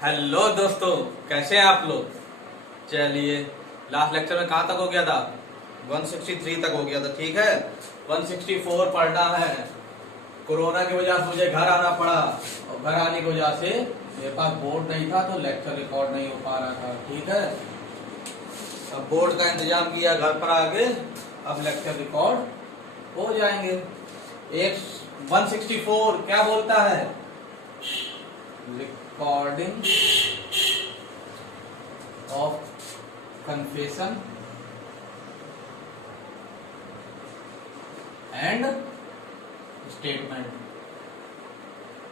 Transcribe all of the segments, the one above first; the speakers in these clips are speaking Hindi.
हेलो दोस्तों, कैसे हैं आप लोग। चलिए, लास्ट लेक्चर में कहाँ तक हो गया था? 163 तक हो गया था। ठीक है, 164 पढ़ना है। कोरोना की वजह से मुझे घर आना पड़ा और घर आने की वजह से मेरे पास बोर्ड नहीं था तो लेक्चर रिकॉर्ड नहीं हो पा रहा था। ठीक है, अब बोर्ड का इंतजाम किया घर पर आके, अब लेक्चर रिकॉर्ड हो जाएंगे। एक 164 क्या बोलता है? Recording of confession and statement.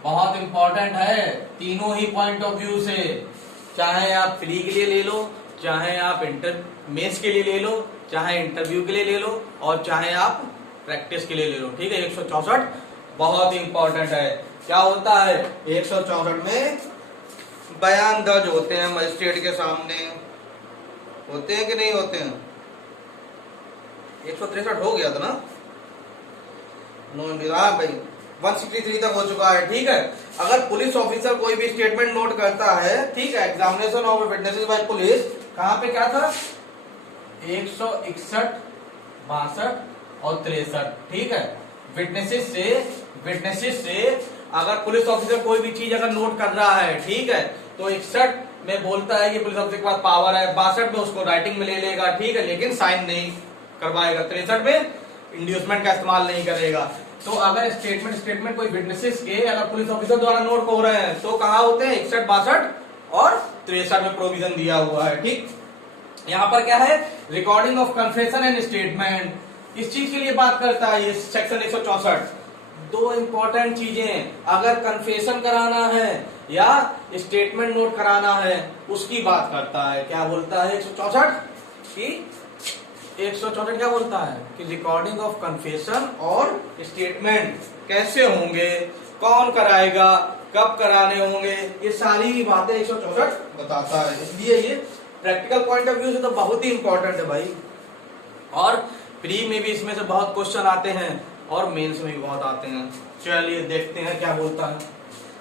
बहुत इंपॉर्टेंट है तीनों ही पॉइंट ऑफ व्यू से। चाहे आप फ्री के लिए ले लो, चाहे आप मेंस के लिए ले लो, चाहे इंटरव्यू के लिए ले लो और चाहे आप प्रैक्टिस के लिए ले लो। ठीक है, 164 बहुत इंपॉर्टेंट है। क्या होता है 164 में? बयान दर्ज होते हैं मजिस्ट्रेट के सामने, होते हैं कि नहीं होते हैं? 163 हो गया था ना? हाँ भाई, 163 तक हो चुका है। ठीक है, अगर पुलिस ऑफिसर कोई भी स्टेटमेंट नोट करता है, ठीक है, examination of witnesses by police, कहां पे क्या था? 161, 62 और 63। ठीक है, विटनेसेस से अगर पुलिस ऑफिसर कोई भी चीज अगर नोट कर रहा है, ठीक है, तो 61 में बोलता है कि पुलिस ऑफिसर के पास पावर है, 62 में उसको राइटिंग में ले लेगा, ठीक है, लेकिन साइन नहीं करवाएगा, 63 में इंड्यूसमेंट का इस्तेमाल नहीं करेगा। तो अगर स्टेटमेंट कोई विटनेसेस के अगर पुलिस ऑफिसर द्वारा नोट हो रहे हैं तो कहाँ होते हैं? 61, 62 और 63 में प्रोविजन दिया हुआ है। ठीक, यहाँ पर क्या है? Recording of confession and statement. किस चीज के लिए बात करता है ये सेक्शन 164? दो इंपॉर्टेंट चीजें, अगर कन्फेशन कराना है या स्टेटमेंट नोट कराना है उसकी बात करता है। क्या बोलता है 164 की? 164 क्या बोलता है कि रिकॉर्डिंग ऑफ कन्फेशन और स्टेटमेंट कैसे होंगे, कौन कराएगा, कब कराने होंगे, ये सारी बातें 164 बताता है। इसलिए ये प्रैक्टिकल पॉइंट ऑफ व्यू से तो बहुत ही इंपॉर्टेंट है भाई, और प्री में भी इसमें से बहुत क्वेश्चन आते हैं और मेंस में भी बहुत आते हैं। चलिए देखते हैं क्या बोलता है।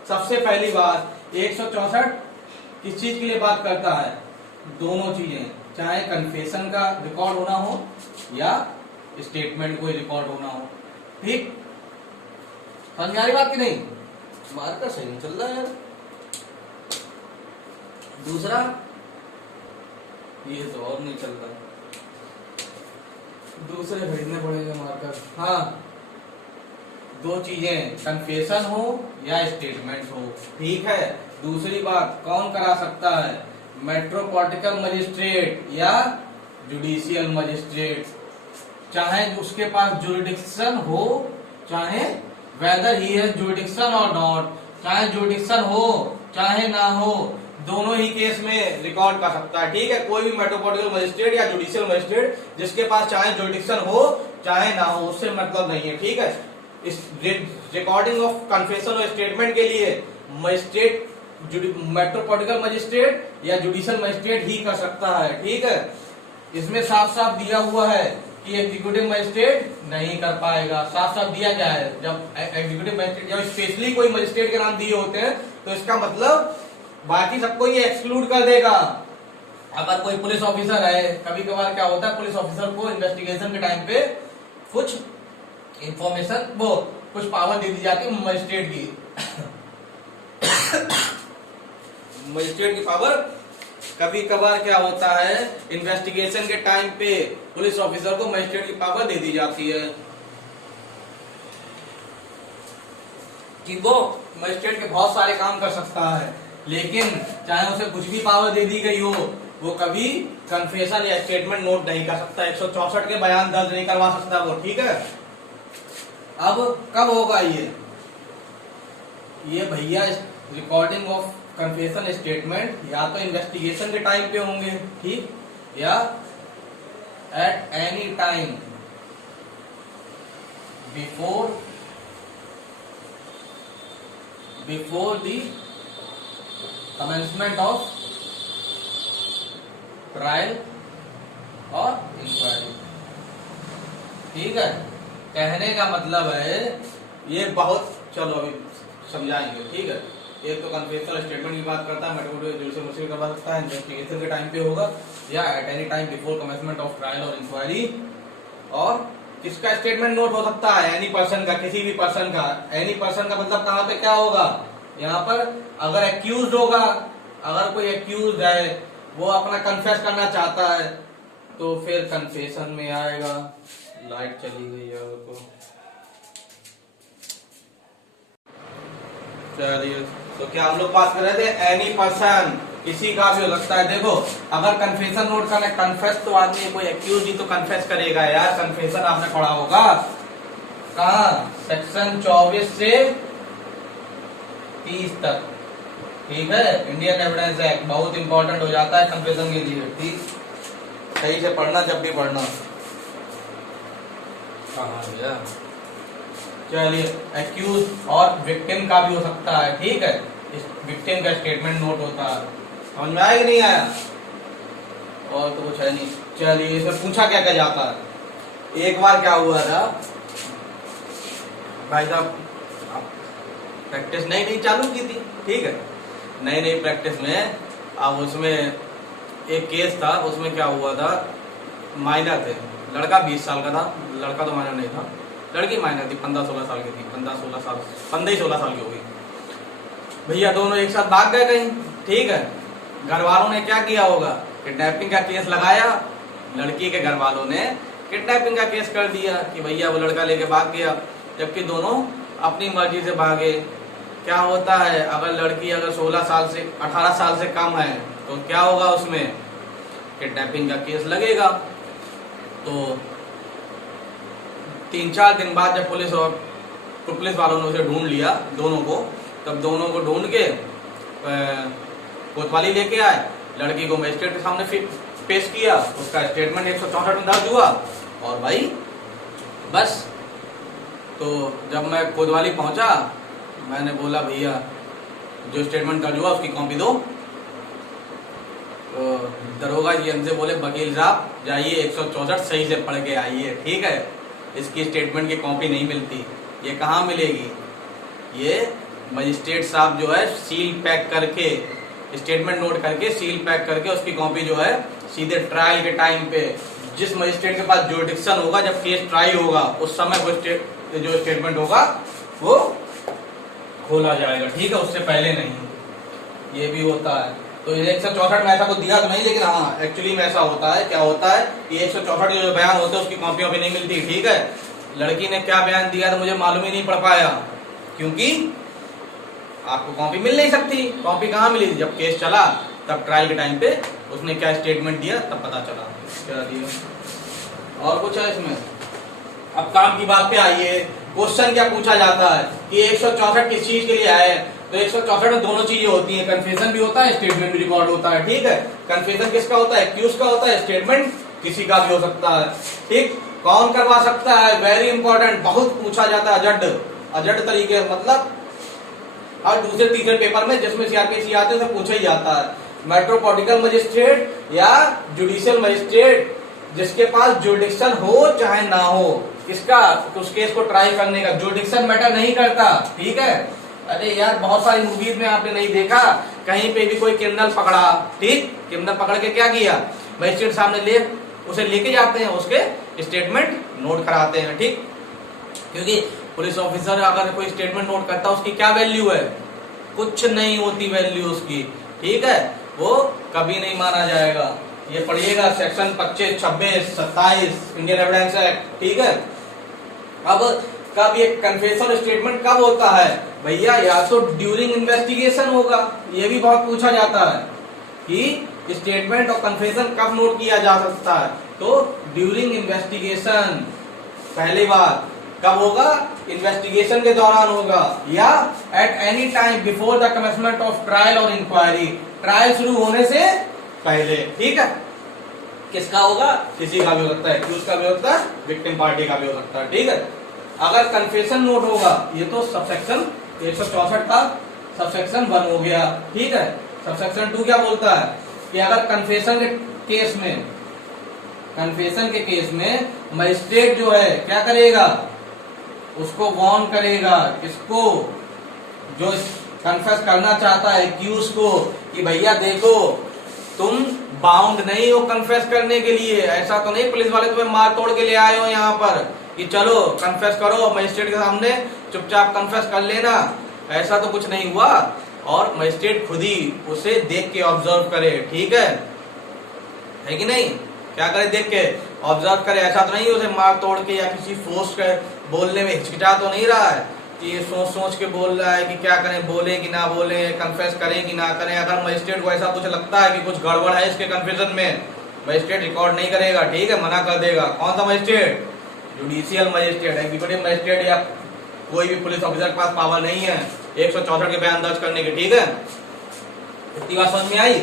सबसे पहली बात, 164 किस चीज के लिए बात करता है? दोनों चीजें, चाहे कन्फेशन का रिकॉर्ड होना हो या स्टेटमेंट कोई रिकॉर्ड होना हो। ठीक, समझ में आ रही बात की नहीं? मार्कर सही नहीं चल रहा यार। दूसरा, ये तो और नहीं चल रहा, दूसरे भेजने पड़ेंगे मार्कर। हाँ, दो चीजें, कन्फेशन हो या स्टेटमेंट हो। ठीक है, दूसरी बात, कौन करा सकता है? मेट्रोपॉलिटन मजिस्ट्रेट या जुडिशियल मजिस्ट्रेट, चाहे उसके पास जुरिडिक्शन हो, चाहे वेदर ही हैज जुरिडिक्शन और नॉट, चाहे जुरिडिक्शन हो चाहे ना हो, दोनों ही केस में रिकॉर्ड कर सकता है। ठीक है, कोई भी मेट्रोपॉलिटन मजिस्ट्रेट या जुडिशियल मजिस्ट्रेट जिसके पास चाहे जुरिडिक्शन हो चाहे ना हो, उससे मतलब नहीं है। ठीक है, इस रिकॉर्डिंग ऑफ कन्फेशन और स्टेटमेंट के लिए मजिस्ट्रेट, मेट्रोपॉलिटन मजिस्ट्रेट या जुडिशियल मजिस्ट्रेट ही कर सकता है। ठीक है, इसमें साफ साफ दिया हुआ है कि एग्जीक्यूटिव मजिस्ट्रेट नहीं कर पाएगा। साफ साफ दिया गया है, जब एग्जीक्यूटिव मजिस्ट्रेट, जब स्पेशली कोई मजिस्ट्रेट के नाम दिए होते हैं तो इसका मतलब बाकी सबको ये एक्सक्लूड कर देगा। अगर कोई पुलिस ऑफिसर है, कभी कभार क्या होता है, पुलिस ऑफिसर को इन्वेस्टिगेशन के टाइम पे कुछ इंफॉर्मेशन, वो कुछ पावर दे दी जाती है मजिस्ट्रेट की मजिस्ट्रेट की पावर कभी कभार क्या होता है, इन्वेस्टिगेशन के टाइम पे पुलिस ऑफिसर को मजिस्ट्रेट की पावर दे दी जाती है कि वो मजिस्ट्रेट के बहुत सारे काम कर सकता है, लेकिन चाहे उसे कुछ भी पावर दे दी गई हो, वो कभी कन्फेशन या स्टेटमेंट नोट नहीं कर सकता, 164 के बयान दर्ज नहीं करवा सकता वो। ठीक है, अब कब होगा ये भैया? रिकॉर्डिंग ऑफ कन्फेशन स्टेटमेंट या तो इन्वेस्टिगेशन के टाइम पे होंगे, ठीक, या at any time before the commencement of trial और इंक्वायरी। ठीक है, कहने का मतलब है ये बहुत, चलो अभी समझाएंगे। ठीक है, एक तो कन्फेशनल स्टेटमेंट की बात करता है, मेट्रोपोलिटन जुडिशियल प्रोसीजर करवा सकता है, इन्वेस्टिगेशन के टाइम पे होगा या at any time before commencement of trial और इंक्वायरी। और किसका स्टेटमेंट नोट हो सकता है? एनी पर्सन का, किसी भी पर्सन का। एनी पर्सन का मतलब कहाँ पे क्या होगा? यहाँ पर अगर एक्यूज होगा, अगर कोई एक्यूज है वो अपना कन्फेस करना चाहता है तो फिर कन्फेशन में आएगा। लाइट चली गई है तो चलिए, तो क्या हम लोग बात कर रहे थे? एनी पर्सन, किसी का भी हो सकता है। देखो अगर कन्फेशन नोट करना, कन्फेस तो आदमी कोई एक्यूज ही तो कन्फेस करेगा यार। कन्फेशन आपने पढ़ा होगा कहाँ? सेक्शन 24 से 30 तक, ठीक है, इंडियन एविडेंस एक्ट। बहुत इंपॉर्टेंट हो जाता है कन्फेशन के लिए, ठीक, सही से पढ़ना जब भी पढ़ना। कहाँ गया? चलिए, एक्यूज और विक्टिम का भी हो सकता है, ठीक है, इस विक्टिम का स्टेटमेंट नोट होता है। समझ में आया कि नहीं आया? और तो कुछ है नहीं। चलिए, इसमें पूछा क्या क्या जाता है। एक बार क्या हुआ था भाई साहब, प्रैक्टिस नई नई चालू की थी, ठीक है, नई नई प्रैक्टिस में अब उसमें एक केस था, उसमें क्या हुआ था, माइनर थे, लड़का 20 साल का था, लड़का तो माइनर नहीं था, लड़की माइनर थी, 15-16 साल की थी, 15-16 साल, 15-16 साल की हो गई। भैया दोनों एक साथ भाग गए कहीं, ठीक है। घर वालों ने क्या किया होगा? किडनैपिंग का केस लगाया। लड़की के घर वालों ने किडनैपिंग का केस कर दिया कि भैया वो लड़का लेके भाग गया, जबकि दोनों अपनी मर्जी से भागे। क्या होता है, अगर लड़की अगर 16 साल से 18 साल से कम है तो क्या होगा, उसमें किडनैपिंग का केस लगेगा। तो 3-4 दिन बाद जब पुलिस वालों ने उसे ढूंढ लिया दोनों को, तब दोनों को ढूंढ के कोतवाली लेके आए, लड़की को मजिस्ट्रेट के सामने पेश किया, उसका स्टेटमेंट 164 में दर्ज हुआ। और भाई बस, तो जब मैं कोतवाली पहुंचा, मैंने बोला भैया जो स्टेटमेंट दर्ज हुआ उसकी कॉपी दो। तो दरोगा जी हमसे बोले वकील साहब जाइए 164 सही से पढ़ के आइए, ठीक है, इसकी स्टेटमेंट की कॉपी नहीं मिलती। ये कहाँ मिलेगी? ये मजिस्ट्रेट साहब जो है सील पैक करके, स्टेटमेंट नोट करके सील पैक करके उसकी कॉपी जो है सीधे ट्रायल के टाइम पे जिस मजिस्ट्रेट के पास जुरिडिक्शन होगा, जब केस ट्राई होगा उस समय वो जो स्टेटमेंट होगा वो खोला जाएगा, ठीक है, उससे पहले नहीं। ये भी होता है। तो 164 में ऐसा कुछ दिया तो नहीं, लेकिन हाँ एक्चुअली में ऐसा होता है। क्या होता है कि 164 जो बयान होते हैं उसकी कॉपी भी नहीं मिलती, ठीक है। लड़की ने क्या बयान दिया तो मुझे मालूम ही नहीं पड़ पाया, क्योंकि आपको कॉपी मिल नहीं सकती। कॉपी कहाँ मिली थी? जब केस चला तब ट्रायल के टाइम पे उसने क्या स्टेटमेंट दिया तब पता चला क्या दिया। और कुछ है इसमें? अब काम की बात पे आइए। क्वेश्चन क्या पूछा जाता है कि 164 किस चीज के लिए आए? तो 164 में दोनों चीजें होती हैं, कन्फेशन भी होता है, स्टेटमेंट भी रिकॉर्ड होता है, ठीक है। कन्फेशन किसका होता है? एक्यूज का होता है। स्टेटमेंट किसी का भी हो सकता है, ठीक। कौन करवा सकता है? वेरी इंपॉर्टेंट, बहुत पूछा जाता है। अजड तरीके, मतलब और दूसरे तीसरे पेपर में जिसमें सीआरपीसी आते हैं पूछा ही जाता है। मेट्रोपॉलिटन मजिस्ट्रेट या जुडिशियल मजिस्ट्रेट जिसके पास जुरिडिक्शन हो चाहे ना हो, किसका, उस केस को ट्राई करने का। जुरिडिक्शन मैटर नहीं करता, ठीक है। अरे यार बहुत सारी मूवीज में आपने नहीं देखा, कहीं पे भी कोई क्रिमिनल पकड़ा, ठीक, क्रिमिनल पकड़ के क्या किया, मजिस्ट्रेट सामने उसे लेके जाते हैं, उसके स्टेटमेंट नोट कराते हैं, ठीक। क्योंकि पुलिस ऑफिसर अगर कोई स्टेटमेंट नोट करता है उसकी क्या वैल्यू है? कुछ नहीं होती वैल्यू उसकी, ठीक है, वो कभी नहीं माना जाएगा। ये पढ़िएगा सेक्शन 25, 26, 27 इंडियन एविडेंस एक्ट, ठीक है। अब कब ये कन्फेशन स्टेटमेंट कब होता है भैया? या तो ड्यूरिंग इन्वेस्टिगेशन होगा, ये भी बहुत पूछा जाता है कि स्टेटमेंट और कन्फेशन कब नोट किया जा सकता है। तो ड्यूरिंग इन्वेस्टिगेशन, पहली बात कब होगा? इन्वेस्टिगेशन के दौरान होगा, या at any time before the commencement of trial और इंक्वायरी, ट्रायल शुरू होने से पहले, ठीक है। किसका होगा? किसी का भी हो सकता है, एक्यूज का भी होता है, विक्टिम पार्टी का भी हो सकता है, ठीक है। अगर कन्फेशन नोट होगा, ये तो सबसेक्शन 164 का सबसेक्शन 1 हो गया, ठीक है। सबसेक्शन 2 क्या बोलता है कि अगर कन्फेशन के केस में मजिस्ट्रेट जो है क्या करेगा, उसको वार्न करेगा, किसको, जो कन्फेस करना चाहता है एक्यूज को कि भैया देखो तुम बाउंड नहीं हो कन्फेस करने के लिए, ऐसा तो नहीं पुलिस वाले तुम्हें मार तोड़ के ले आए हो यहाँ पर कि चलो कन्फेस करो मजिस्ट्रेट के सामने चुपचाप कन्फेस कर लेना, ऐसा तो कुछ नहीं हुआ। और मजिस्ट्रेट खुद ही उसे देख के ऑब्जर्व करे, ठीक है कि नहीं, क्या करे देख के ऑब्जर्व करे, ऐसा तो नहीं उसे मार तोड़ के या किसी फोर्स के बोलने में हिचकिचा तो नहीं रहा है कि ये सोच सोच के बोल रहा है कि क्या करें, बोले कि ना बोले, कन्फेस करें कि ना करें। अगर मजिस्ट्रेट को ऐसा कुछ लगता है कि कुछ गड़बड़ है इसके कन्फेशन में, मजिस्ट्रेट रिकॉर्ड नहीं करेगा, ठीक है, मना कर देगा। कौन सा magistrate? Judicial magistrate, executive magistrate या कोई भी पुलिस ऑफिसर के पास पावर नहीं है 164 के बयान दर्ज करने के, ठीक है। इतनी बात समझ में आई।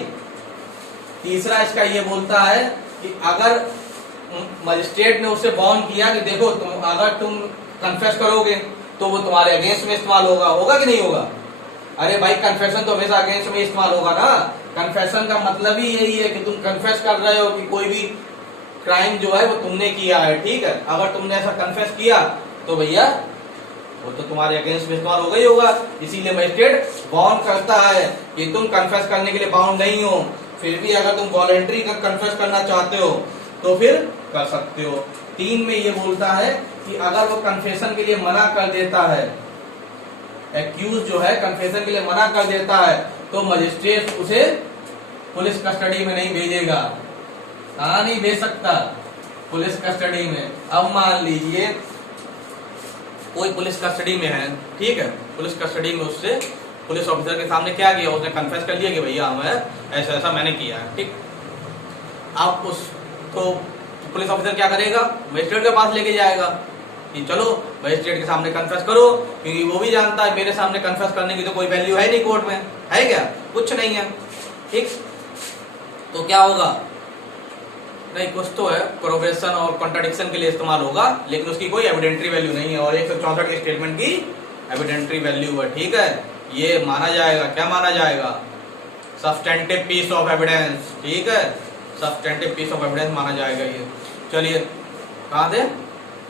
तीसरा इसका ये बोलता है कि अगर मजिस्ट्रेट ने उसे वार्न किया कि देखो अगर तुम कन्फेस करोगे तो वो तुम्हारे अगेंस्ट में इस्तेमाल होगा कि नहीं होगा? अरे भाई कन्फेशन तो हमेशा अगेंस्ट में इस्तेमाल होगा ना। कन्फेशन का मतलब ही यही है कि तुम कन्फेस कर रहे हो कि कोई भी क्राइम जो है वो तुमने किया है, ठीक है। अगर तुमने ऐसा कन्फेस किया तो भैया वो तो तुम्हारे अगेंस्ट में इस्तेमाल होगा ही होगा। इसीलिए मजिस्ट्रेट वार्न करता है कि तुम कन्फेस करने के लिए बाउंड नहीं हो, फिर भी अगर तुम वॉलंटरी कन्फेस करना चाहते हो तो फिर कर सकते हो। 3 में ये बोलता है कि अगर वो कन्फेशन के लिए मना कर देता है, एक्यूज जो है कन्फेशन के लिए मना कर देता है, तो मजिस्ट्रेट उसे पुलिस कस्टडी में नहीं भेजेगा। कहाँ नहीं भेज सकता? पुलिस कस्टडी में। अब मान लीजिए कोई पुलिस कस्टडी में है, ठीक है, पुलिस कस्टडी में उससे पुलिस ऑफिसर के सामने क्या किया, उसने कन्फेस कर लिया कि भैया मैं ऐसा ऐसा मैंने किया है, ठीक। अब उस तो पुलिस ऑफिसर क्या करेगा? मजिस्ट्रेट के पास लेके जाएगा कि चलो मजिस्ट्रेट के सामने कन्फेस करो, क्योंकि वो भी जानता है मेरे सामने कन्फेस करने की तो कोई वैल्यू है नहीं कोर्ट में, है क्या? कुछ नहीं है, ठीक। तो क्या होगा? नहीं, कुछ तो है, प्रोबेशन और कॉन्ट्राडिक्शन के लिए इस्तेमाल होगा, लेकिन उसकी कोई एविडेंट्री वैल्यू नहीं है। और 164 के स्टेटमेंट की एविडेंट्री वैल्यू है, ठीक है। ये माना जाएगा, क्या माना जाएगा? सब्सटेंटिव पीस ऑफ एविडेंस, ठीक है, सब्सटेंटिव पीस ऑफ एविडेंस माना जाएगा ये। चलिए कहाँ थे?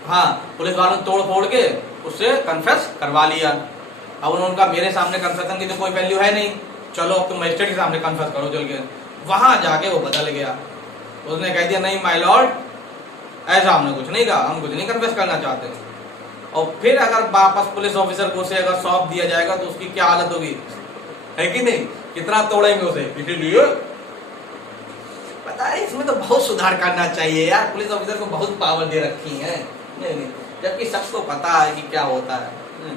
हाँ, पुलिस वालों ने तोड़ फोड़ के उससे कन्फेस करवा लिया। अब उन्होंने कहा मेरे सामने कन्फेशन की तो कोई वैल्यू है नहीं, चलो अब तुम मजिस्ट्रेट के सामने कन्फेस करो चल के। वहां जाके वो बदल गया, उसने कह दिया नहीं माय लॉर्ड, ऐसा हमने कुछ नहीं कहा, हम कुछ नहीं कन्फेस करना चाहते। और फिर अगर वापस पुलिस ऑफिसर को उसे अगर सौंप दिया जाएगा तो उसकी क्या हालत होगी, है कि नहीं? कितना तोड़ेंगे उसे। इसीलिए पता है इसमें तो बहुत सुधार करना चाहिए यार, पुलिस ऑफिसर को बहुत पावर दे रखी है। नहीं, जबकि सबको पता है कि क्या होता है,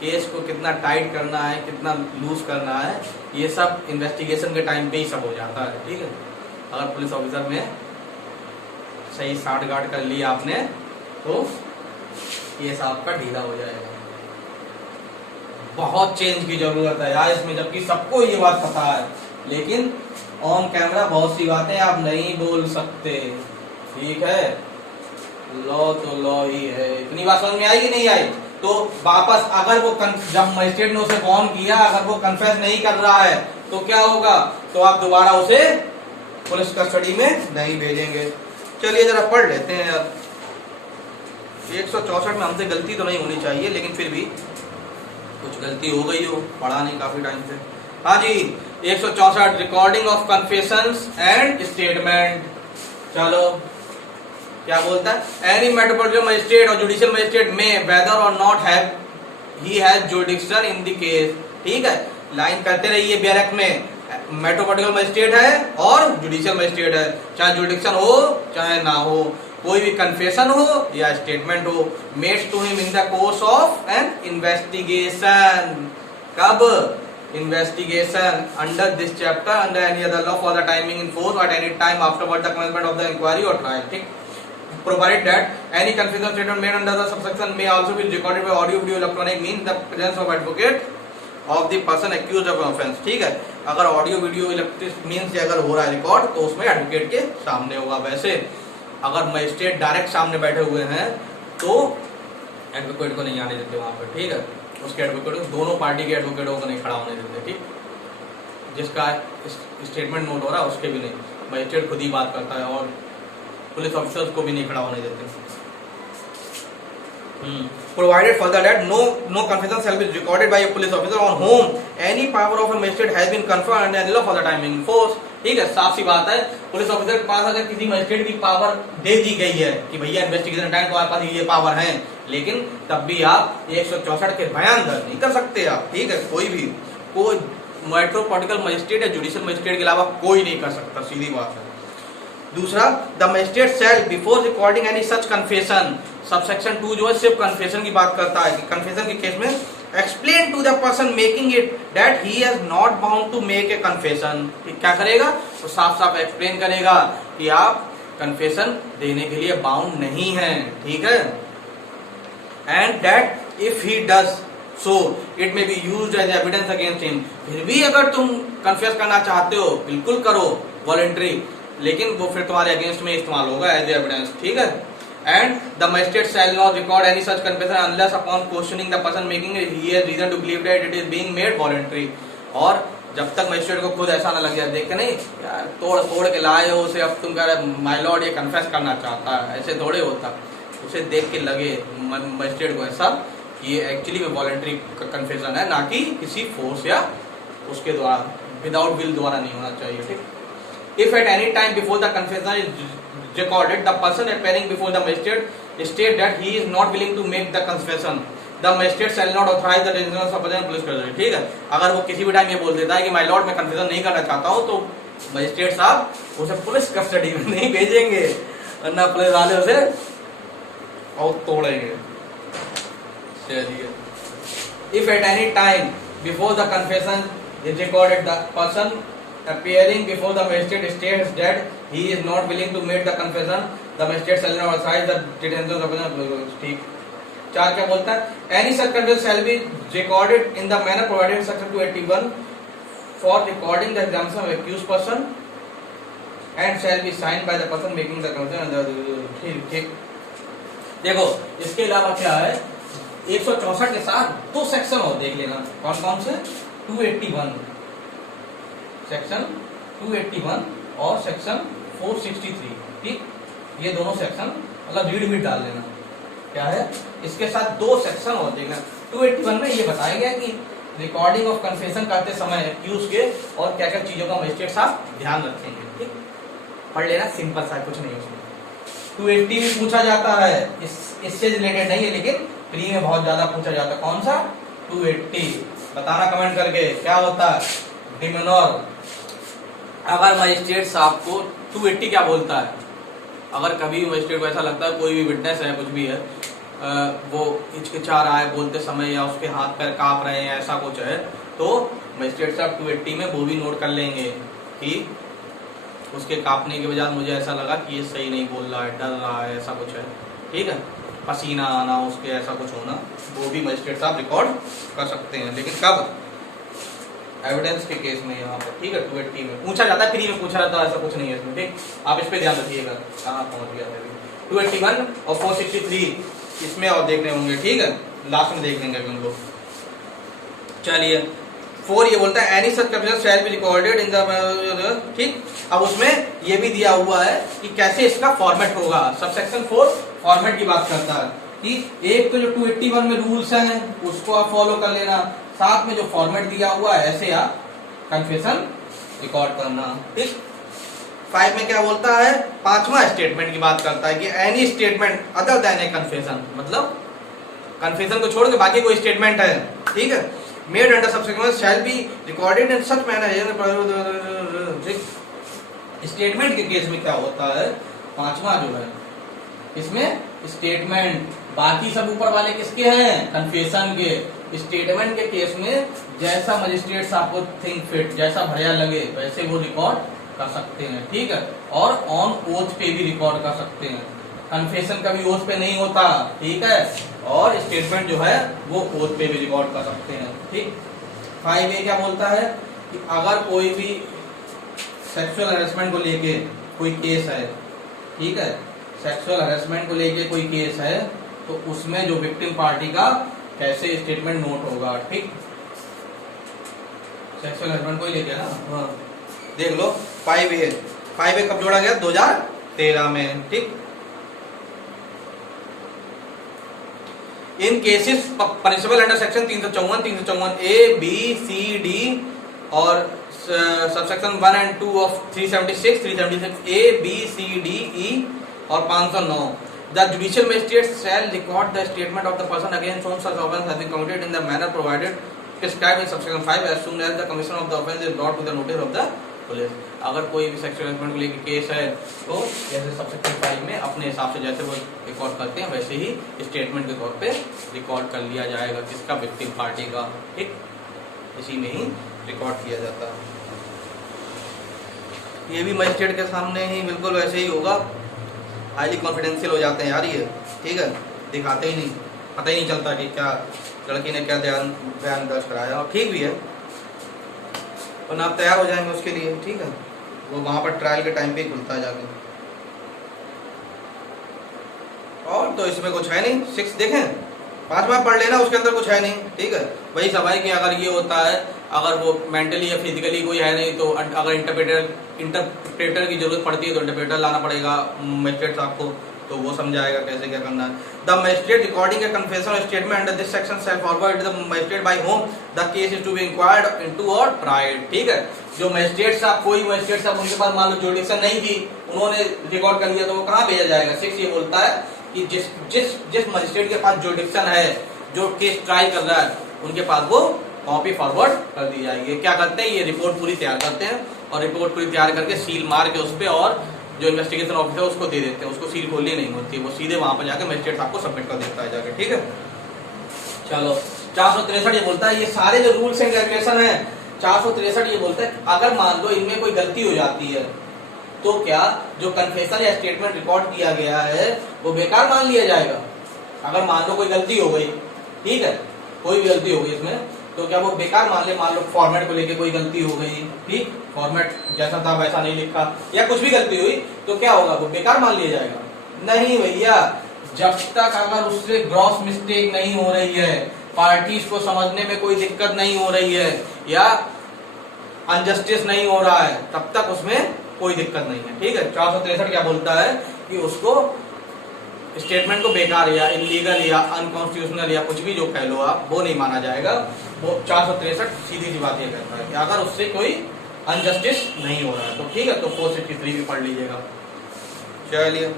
केस को कितना टाइट करना है, कितना लूज करना है, ये सब इन्वेस्टिगेशन के टाइम पे ही सब हो जाता है, ठीक है। अगर पुलिस ऑफिसर में सही साठ गार्ड कर लिया आपने तो केस आपका ढीला हो जाएगा। बहुत चेंज की जरूरत है यार इसमें, जबकि सबको ये बात पता है, लेकिन ऑन कैमरा बहुत सी बातें आप नहीं बोल सकते, ठीक है। लॉ तो लॉ ही है। इतनी बात समझ में आई कि नहीं आई? तो वापस अगर वो जब मजिस्ट्रेट ने उसे वार्न किया, अगर वो कन्फेस नहीं कर रहा है तो क्या होगा? तो आप दोबारा उसे पुलिस कस्टडी में नहीं भेजेंगे। चलिए जरा पढ़ लेते हैं यार। 164 में हमसे गलती तो नहीं होनी चाहिए, लेकिन फिर भी कुछ गलती हो गई हो, पढ़ा नहीं काफी टाइम से। हाँ जी, 164 recording of confessions and statement. चलो क्या बोलता है? एनी मेट्रोपॉलिटन मजिस्ट्रेट और जुडिशियल मजिस्ट्रेट में वेदर और not have he has जुडिक्शन in the case, ठीक है। लाइन करते रहिए, बैरक में मेट्रोपॉलिटन मजिस्ट्रेट है और जुडिशियल मजिस्ट्रेट है, चाहे जुडिक्शन हो चाहे ना हो, कोई भी कन्फेशन हो या स्टेटमेंट हो, made to him in the course of an investigation. कब? Investigation under this chapter, under any other law for the timing in force or any time afterward the commencement of the inquiry or trial, ठीक। Provided that any confession statement made under the subsection may also be recorded by audio, video, electronic means the presence of advocate of the person accused of offense, ठीक है। अगर ऑडियो वीडियो इलेक्ट्रिक मीन से अगर हो रहा है रिकॉर्ड तो उसमें एडवोकेट के सामने होगा। वैसे अगर मजिस्ट्रेट डायरेक्ट सामने बैठे हुए हैं तो एडवोकेट को नहीं आने देते वहां पर, ठीक है। उसके एडवोकेट को, दोनों पार्टी के एडवोकेटों को नहीं खड़ा होने देते, ठीक। जिसका स्टेटमेंट नोट हो रहा है उसके भी नहीं, मजिस्ट्रेट खुद ही बात करता है और पुलिस ऑफिसर्स को भी नहीं खड़ा होने देते। provided further that no confession shall be recorded by a police officer on whom any power of a magistrate has been conferred under any law for the time in force। ठीक है, साफ सी बात है, पुलिस ऑफिसर के पास अगर किसी मजिस्ट्रेट की पावर दे दी गई है कि भैया इन्वेस्टिगेशन टाइम तुम्हारे पास ये पावर है, लेकिन तब भी आप 164 के बयान दर्ज नहीं कर सकते आप। ठीक है, कोई मेट्रोपॉलिटन मजिस्ट्रेट या जुडिशियल मजिस्ट्रेट के अलावा कोई नहीं कर सकता, सीधी बात है। दूसरा, the magistrate shall before recording any such confession, subsection 2 जो है सिर्फ कन्फेशन की बात करता है कि कन्फेशन के केस में explain to the person making it that he has not bound to make a confession. क्या करेगा, तो साफ साफ एक्सप्लेन करेगा कि आप कन्फेशन देने के लिए बाउंड नहीं हैं। ठीक है, and that if he does so it may be used as evidence against him. फिर भी अगर तुम कन्फेस करना चाहते हो बिल्कुल करो वॉलंटरी, लेकिन वो फिर तुम्हारे अगेंस्ट में इस्तेमाल होगा एज एविडेंस। ठीक है, and the magistrate shall not record any such confession unless upon questioning the person making it he has reason to believe that it is being made voluntary. और जब तक मजिस्ट्रेट को खुद ऐसा ना लग जाए, देख के नहीं यार तोड़ के लाए हो उसे, अब तुम कह रहे माय लॉर्ड ये कन्फेस करना चाहता है, ऐसे थोड़े होता। उसे देख के लगे मजिस्ट्रेट को ऐसा कि ये एक्चुअली में वॉलंटरी कन्फेशन है, ना कि किसी फोर्स या उसके द्वारा, विदाउट विल द्वारा नहीं होना चाहिए। ठीक, if at any time before the confession is recorded the person appearing before the magistrate state that he is not willing to make the confession, the magistrate shall not authorize the decision of subordinate police custody। ठीक है, अगर वो किसी भी टाइम ये बोल देता है कि माय लॉर्ड मैं कन्फेशन नहीं करना चाहता हूँ, तो मजिस्ट्रेट साहब उसे पुलिस कस्टडी में नहीं भेजेंगे, वरना पुलिस वाले उसे और तोड़ेंगे। चलिए, if at any time before the confession is recorded the person appearing before the magistrate states that he is not willing to make the confession, the magistrate shall not authorize the detention of the। ठीक, 4 क्या बोलता है, any such confession shall be recorded in the manner provided in section 281 for recording the examination of accused person and shall be signed by the person making the confession। ठीक, देखो इसके अलावा क्या है, 164 के साथ 2 सेक्शन और देख लेना, कौन कौन से, 281 सेक्शन 281 और सेक्शन 463। ठीक, ये दोनों सेक्शन मतलब रीड में डाल लेना। क्या है, इसके साथ 2 सेक्शन और देखना। 281 में ये बताया गया कि रिकॉर्डिंग ऑफ कन्फेशन करते समय एक्यूज के और क्या क्या चीजों का मजिस्ट्रेट साहब ध्यान रखेंगे। ठीक, पढ़ लेना, सिंपल सा, कुछ नहीं उसमें। 280 में पूछा जाता है, इससे रिलेटेड नहीं है, लेकिन प्री में बहुत ज्यादा पूछा जाता है। कौन सा, 280, बताना कमेंट करके क्या होता है, डिमेनोर। अगर मजिस्ट्रेट साहब को 280 क्या बोलता है, अगर कभी मजिस्ट्रेट को ऐसा लगता है कोई भी विटनेस है, कुछ भी है, वो हिचकिचा रहा है बोलते समय या उसके हाथ पैर कांप रहे हैं, ऐसा कुछ है, तो मजिस्ट्रेट साहब 280 में वो भी नोट कर लेंगे कि उसके कांपने के बजाय मुझे ऐसा लगा कि ये सही नहीं बोल रहा है, डर रहा है, ऐसा कुछ है। ठीक है, पसीना आना उसके, ऐसा कुछ होना, वो भी मजिस्ट्रेट साहब रिकॉर्ड कर सकते हैं, लेकिन कब, एविडेंस के केस में यहाँ पर। ठीक है, 280 में पूछा जाता है, फ्री में पूछा जाता है, ऐसा कुछ नहीं है इसमें। ठीक, आप इस पे ध्यान रखिएगा, कहाँ पहुंच गया था। 281 और 463 इसमें और देखने होंगे। ठीक है, लास्ट में देख लेंगे हम लोग। चलिए, 4 ये बोलता है any such confession shall be recorded in the. ठीक, अब उसमें ये भी दिया हुआ है कि कैसे इसका फॉर्मेट होगा। सबसेक्शन 4 फॉर्मेट की बात करता है कि एक तो जो 281 में रूल्स हैं उसको आप फॉलो कर लेना, साथ में जो फॉर्मेट दिया हुआ है ऐसे आप कन्फेशन रिकॉर्ड करना। ठीक, 5 में क्या बोलता है, 5वां स्टेटमेंट की बात करता है कि एनी स्टेटमेंट अदर देन ए कन्फेशन, मतलब कन्फेशन को छोड़ के बाकी कोई स्टेटमेंट है। ठीक है, made under subsection shall be recorded in such manner. Statement के केस में क्या होता है, 5वां जो है इसमें स्टेटमेंट, बाकी सब ऊपर वाले किसके हैं, कन्फेशन के। स्टेटमेंट के केस में जैसा मजिस्ट्रेट साहब को थिंक फिट, जैसा बढ़िया लगे वैसे वो रिकॉर्ड कर सकते हैं। ठीक है, और ऑन ओथ पे भी रिकॉर्ड कर सकते हैं। कन्फेशन कभी ओथ पे नहीं होता। ठीक है, और स्टेटमेंट जो है वो ओथ पे भी रिकॉर्ड कर सकते हैं। ठीक, 5A क्या बोलता है कि अगर कोई भी सेक्सुअल हरेसमेंट को लेके कोई केस है, ठीक है, सेक्सुअल हरेसमेंट को लेके कोई केस है, तो उसमें जो विक्टिम पार्टी का कैसे स्टेटमेंट नोट होगा। ठीक, सेक्सुअल हरेसमेंट को ही लेके ना, हाँ देख लो 5A कब जोड़ा गया, 2013 में। ठीक, in cases punishable under section 354 A B C D or subsection 1 and 2 ऑफ 376 A B C D E or 509 the judicial magistrate shall record the statement of the person against whom such offence has been committed in the manner provided prescribed in subsection 5 as soon as the commission of the offence is brought to the notice of the police. अगर कोई भी सेक्सुअल हरासमेंट को लेकर केस है तो जैसे सबसेक्शन 5 में अपने हिसाब से जैसे वो रिकॉर्ड करते हैं वैसे ही स्टेटमेंट के तौर पे रिकॉर्ड कर लिया जाएगा किसका, विक्टिम पार्टी का, ठीक, इसी में ही रिकॉर्ड किया जाता है। ये भी मजिस्ट्रेट के सामने ही बिल्कुल वैसे ही होगा, हाईली कॉन्फिडेंशियल हो जाते हैं यार ये, ठीक है, दिखाते ही नहीं, पता ही नहीं चलता कि क्या लड़की ने क्या बयान दर्ज कराया, और ठीक भी है, और आप तैयार हो जाएंगे उसके लिए, ठीक है, वो वहां पर ट्रायल के टाइम पे ही खुलता है जाके। और तो इसमें कुछ है नहीं, 6 देखें 5 बार पढ़ लेना, उसके अंदर कुछ है नहीं, ठीक है, वही सब है कि अगर ये होता है, अगर वो मेंटली या फिजिकली कोई है नहीं तो अगर इंटरप्रेटर की जरूरत पड़ती है तो इंटरप्रेटर लाना पड़ेगा मजिस्ट्रेट साहब को, तो वो समझाएगा कैसे क्या करना है। The magistrate recording a confession statement under this section shall forward the magistrate by home the case is to be inquired into और ट्राइड, ठीक है। जो मजिस्ट्रेट साहब, कोई मजिस्ट्रेट साहब उनके पास मान लो जुडिक्शन नहीं थी, उन्होंने रिकॉर्ड कर लिया, तो वो कहाँ भेजा जाएगा। 6 ये बोलता है कि जिस मजिस्ट्रेट के पास जुडिक्शन है, जो केस ट्राई कर रहा है, उनके पास वो कॉपी फॉरवर्ड कर दी जाएगी। क्या करते हैं, ये रिपोर्ट पूरी तैयार करते हैं और रिपोर्ट पूरी तैयार करके सील मार के उस पर, और जो इन्वेस्टिगेशन ऑफिसर उसको दे देते हैं, उसको सील खोलनी नहीं होती, वो सीधे वहां पर जाकर मजिस्ट्रेट साहब को सबमिट कर देता है जाके, ठीक है। चलो 463 ये बोलता है, ये सारे जो रूल्स एंड रेगुलेशन है 463 ये बोलता है अगर मान लो इनमें कोई गलती हो जाती है तो क्या जो कन्फेशन या स्टेटमेंट रिकॉर्ड किया गया है वो बेकार मान लिया जाएगा। अगर मान लो कोई गलती हो गई, ठीक है, कोई भी गलती हो गई इसमें, तो क्या वो बेकार मान लो फॉर्मेट को लेके कोई गलती हो गई, ठीक, फॉर्मेट जैसा था वैसा नहीं लिखा या कुछ भी गलती हुई, तो क्या होगा, वो बेकार मान लिया जाएगा। नहीं भैया, जब तक अगर उससे ग्रॉस मिस्टेक नहीं हो रही है, पार्टीज को समझने में कोई दिक्कत नहीं हो रही है या अनजस्टिस नहीं हो रहा है, तब तक उसमें कोई दिक्कत नहीं है, ठीक है। 463 क्या बोलता है कि उसको स्टेटमेंट को बेकार या इलीगल या अनकॉन्स्टिट्यूशनल या कुछ भी जो कह लो आप, वो नहीं माना जाएगा। वो 463 सीधी सी बात ये कहता है कि अगर उससे कोई अनजस्टिस नहीं हो रहा है तो ठीक है, तो 463 भी पढ़ लीजिएगा। चलिए,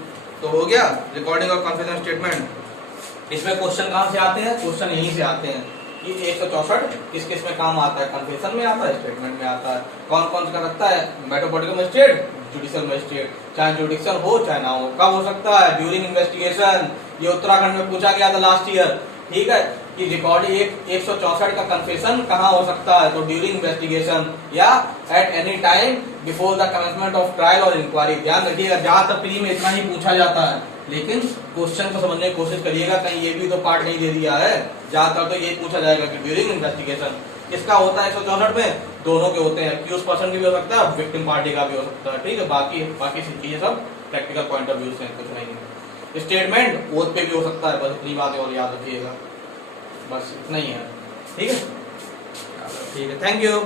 तो हो गया रिकॉर्डिंग और कन्फेशन स्टेटमेंट। इसमें क्वेश्चन कहाँ से आते हैं, क्वेश्चन यहीं से आते हैं कि 164 किस किस में काम आता है, कन्फेशन में आता है, स्टेटमेंट में आता है, कौन कौन सा रखता है, मेट्रोपॉलिटन मजिस्ट्रेट, जुडिशियल मजिस्ट्रेट, चाहे जुडिशियल हो चाहे ना हो। कब हो सकता है, ड्यूरिंग इन्वेस्टिगेशन, ये उत्तराखंड में पूछा गया था लास्ट ईयर, ठीक है, कि रिकॉर्डिंग 164 का कन्फेशन कहाँ हो सकता है, तो ड्यूरिंग इन्वेस्टिगेशन या at any time before the commencement of trial और इंक्वायरी। ध्यान रखिएगा, जहां तक प्री में इतना ही पूछा जाता है, लेकिन क्वेश्चन को समझने की कोशिश करिएगा, कहीं ये भी तो पार्ट नहीं दे दिया है, जहां तक तो ये पूछा जाएगा कि ड्यूरिंग इन्वेस्टिगेशन किसका होता है 164 में, दोनों के होते हैं, एक्यूज पर्सन की भी हो सकता है, विक्टिम पार्टी का भी हो सकता है, ठीक है। बाकी चीजें सब प्रैक्टिकल पॉइंट ऑफ व्यू से, कुछ नहीं है। स्टेटमेंट ओथ पे भी हो सकता है, बस इतनी बात और याद रखिएगा, बस इतना ही है, ठीक है। ठीक है, थैंक यू।